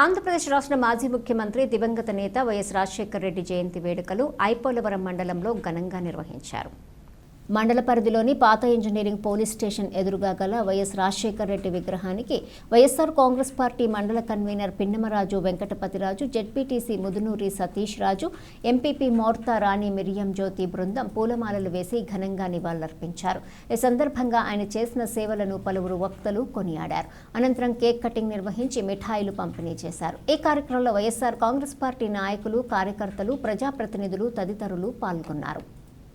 ఆంధ్రప్రదేశ్ రాష్ట్ర మాజీ ముఖ్యమంత్రి దివంగత నేత వైఎస్ రాజశేఖర రెడ్డి జయంతి వేడుకలు ఐపోలవరం మండలంలో ఘనంగా నిర్వహించారు. మండల పరిధిలోని పాత ఇంజనీరింగ్ పోలీస్ స్టేషన్ ఎదురుగా గల వైఎస్ రాజశేఖర రెడ్డి విగ్రహానికి YSR Congress party mandal convener Pinnamaraju Venkatapathiraju ZPTC Mudunuri Satish Raju MPP Morta Rani Miriam Jyothi బృందం పూలమాలలు వేసి ఘనంగా నివాళులర్పించారు. ఈ సందర్భంగా ఆయన చేసిన సేవలను పలువురు వక్తలు కొనియాడారు. అనంతరం కేక్ కటింగ్ నిర్వహించి మిఠాయిలు పంపిణీ చేశారు. ఈ కార్యక్రమంలో వైఎస్ఆర్ కాంగ్రెస్ పార్టీ నాయకులు కార్యకర్తలు ప్రజాప్రతినిధులు తదితరులు పాల్గొన్నారు.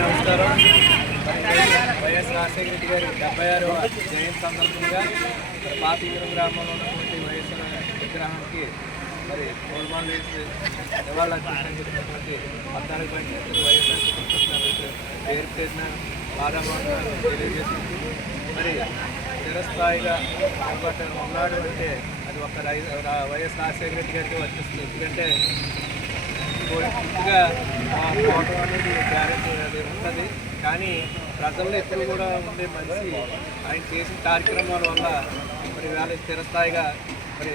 నమస్కారం వైఎస్ రాజశేఖర రెడ్డి గారి డెబ్బై ఆరవ జయంతి సందర్భంగా మరి పాతీపురం గ్రామంలో ఉన్నటువంటి వైఎస్ విగ్రహానికి మరి పూలమాలు వేసి నివాళులర్పించినటువంటి పద్నాలుగు పంచాయతీలు వైఎస్ఆర్ పేరు పేరున బాధాభావాలు తెలియజేస్తుంది. మరి చిరస్థాయిగా నిలబడ్డ ఉన్నాడు అంటే అది ఒక రై- వైఎస్ రాజశేఖర రెడ్డి గారికి వచ్చేస్తుంది ఎందుకంటే పూర్తిగా ఆ అనేది గ్యారెంటీ అది ఉంటుంది కానీ ప్రజల్లో ఎప్పుడు కూడా ఉండే మనిషి ఆయన చేసిన కార్యక్రమాల వల్ల మరి వేళ స్థిరస్థాయిగా మరి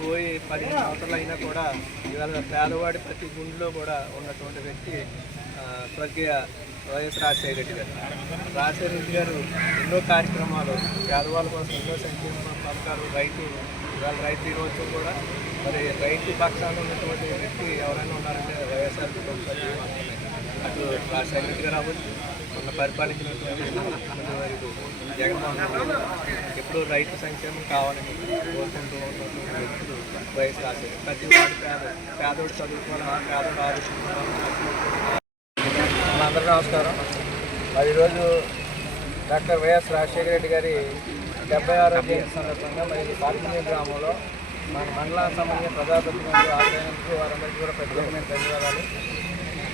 పోయి పదిహేను సంవత్సరాలు అయినా కూడా ఇవాళ పేదవాడి ప్రతి గుండెలో కూడా ఉన్నటువంటి వ్యక్తి ఆ, స్వర్గీయ వైఎస్ రాజశేఖర రెడ్డి గారు. రాజశేఖర రెడ్డి గారు ఎన్నో కార్యక్రమాలు పేదవాళ్ళ కోసం ఎన్నో సంక్షేమ పథకాలు రైతు ఇవాళ రైతు దినోత్సవం కూడా. మరి రైతు పక్షాన ఉన్నటువంటి వ్యక్తి ఎవరైనా ఉన్నారంటే వైఎస్ఆర్ కుటుంబ అటు రాజశేఖర రెడ్డి గారు అవ్వచ్చు మొన్న పరిపాలించినటువంటి జగన్మోహన్ రెడ్డి ఎప్పుడు రైతు సంక్షేమం కావాలని కోరుకుంటూ ఉన్నటువంటి వ్యక్తులు వైఎస్ రాజశేఖర్. ప్రతి వాడు పేద పేదోడు చదువుకోవాలి పేదోడు ఆరోగ్యం అందరికీ నమస్కారం. మరి ఈరోజు డాక్టర్ వైఎస్ రాజశేఖర రెడ్డి గారి డెబ్బై ఆరో జయంతి సందర్భంగా మరి పాల్మని గ్రామంలో మన మండలానికి సంబంధించిన ప్రజాప్రతినిధులు ఆశ్రయించి వారందరికీ కూడా ప్రత్యేకమైన ధన్యవాదాలు.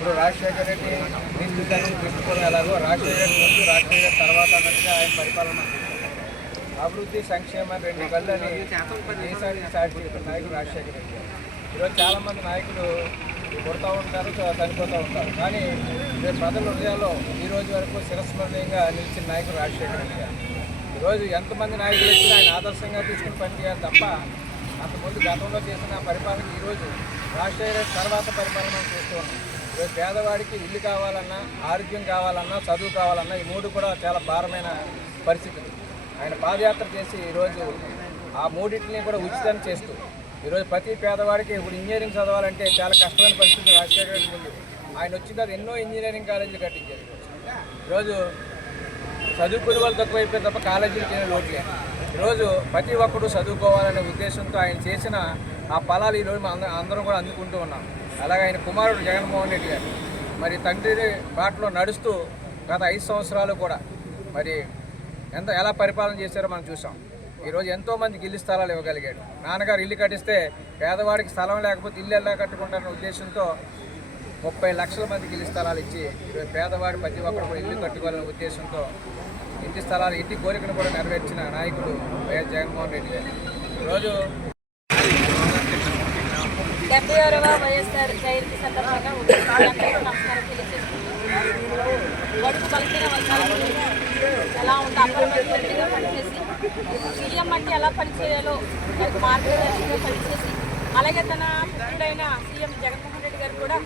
ఇప్పుడు రాజశేఖర రెడ్డి క్రీస్తు తల్లి ఎలాగో రాజశేఖర రెడ్డి ముందు రాజశేఖర తర్వాత అన్నట్టుగా ఆయన పరిపాలన అభివృద్ధి సంక్షేమం రెండు కళ్ళని దేశానికి సాటి చెప్పిన నాయకుడు రాజశేఖర రెడ్డి. ఈరోజు చాలామంది నాయకులు కొడతా ఉంటారు చనిపోతూ ఉంటారు. కానీ రేపు ప్రజల హృదయాల్లో ఈ రోజు వరకు శిరస్మరణీయంగా నిలిచిన నాయకుడు రాజశేఖర రెడ్డి గారు. ఈరోజు ఎంతమంది నాయకులు వచ్చినా ఆయన ఆదర్శంగా తీసుకుని పనిచేయాలి తప్ప అంతకుముందు గతంలో చేసిన పరిపాలన ఈరోజు రాజశేఖర రెడ్డి తర్వాత పరిపాలన చేస్తూ ఉన్నాం పేదవాడికి ఇల్లు కావాలన్నా ఆరోగ్యం కావాలన్నా చదువు కావాలన్నా ఈ మూడు కూడా చాలా భారమైన పరిస్థితులు. ఆయన పాదయాత్ర చేసి ఈరోజు ఆ మూడింటిని కూడా ఉచితం చేస్తూ ఈరోజు ప్రతి పేదవాడికి ఇప్పుడు ఇంజనీరింగ్ చదవాలంటే చాలా కష్టమైన పరిస్థితి రాజశేఖర రెడ్డి ముందు. ఆయన వచ్చిన తర్వాత ఎన్నో ఇంజనీరింగ్ కాలేజీలు కట్టించారు. ఈరోజు చదువుకునే వాళ్ళు తక్కువైపోయి తప్ప కాలేజీలు తినే లోటు లేదు. ఈరోజు ప్రతి ఒక్కరూ చదువుకోవాలనే ఉద్దేశంతో ఆయన చేసిన ఆ ఫలాలు ఈరోజు మనం అందరం- అందరం కూడా అందుకుంటూ ఉన్నాం. అలాగే ఆయన కుమారుడు జగన్మోహన్ రెడ్డి గారు. మరి తండ్రి బాటలో నడుస్తూ గత ఐదు సంవత్సరాలు కూడా మరి ఎంత ఎలా పరిపాలన చేశారో మనం చూసాం. ఈరోజు ఎంతోమంది ఇల్లు స్థలాలు ఇవ్వగలిగాడు. నాన్నగారు ఇల్లు కట్టిస్తే పేదవాడికి స్థలం లేకపోతే ఇల్లు ఎలా కట్టుకుంటారనే ఉద్దేశంతో ముప్పై లక్షల మందికి ఇల్లు స్థలాలు ఇచ్చి ఈరోజు పేదవాడు ప్రతి ఒక్కరు ఇల్లు కట్టుకోవాలనే ఉద్దేశంతో ఇంటి స్థలాలు ఇంటి కోరికను కూడా నెరవేర్చిన నాయకుడు వైఎస్ జగన్మోహన్ రెడ్డి గారు. ఈరోజు డెబ్బై ఆరవ వైఎస్ఆర్ జయంతి సందర్భంగా అందరికీ నమస్కారం తెలియజేస్తున్నాను. బడుగు బలహీన వర్గాలకు ఎలా ఉంటే అప్పర్ పనిచేసి సీఎం అంటే ఎలా పనిచేయాలో దానికి మార్గదర్శకంగా పనిచేసి అలాగే తన పుత్రుడైన సీఎం జగన్మోహన్ రెడ్డి గారు కూడా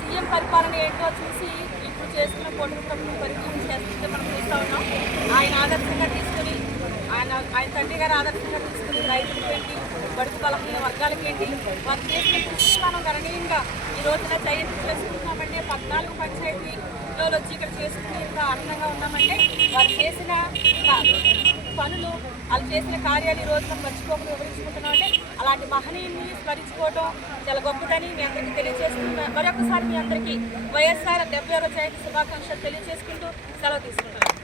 సీఎం పరిపాలన ఏంటో చూసి ఇప్పుడు చేస్తున్న కూటమి ప్రభుత్వం పరిపాలన చేస్తుంటే మనం చూస్తూ ఉన్నాం. ఆయన ఆదర్శంగా తీసుకుని ఆయన ఆయన తండ్రి గారు ఆదర్శంగా తీసుకుని రైతులకి ఏంటి బడుగు బలహీన వర్గాలకి ఏంటి? వారు చేసిన కృషి మనం గణనీయంగా ఈ రోజున జయంతి చేసుకుంటున్నామంటే పద్నాలుగు పంచాయతీలో వచ్చి ఇక్కడ చేసుకుని ఇంత ఆనందంగా ఉన్నామంటే వారు చేసిన పనులు వాళ్ళు చేసిన కార్యాలు ఈ రోజున మర్చిపోకుండా వివరించుకుంటున్నాం అంటే అలాంటి మహనీయుని స్మరించుకోవడం చాలా గొప్పదని మీ అందరికీ తెలియజేస్తున్నా. మరొకసారి మీ అందరికీ వైఎస్ఆర్ డెబ్బై ఆరో జయంతి శుభాకాంక్షలు తెలియజేసుకుంటూ సెలవు తీసుకుంటున్నాను.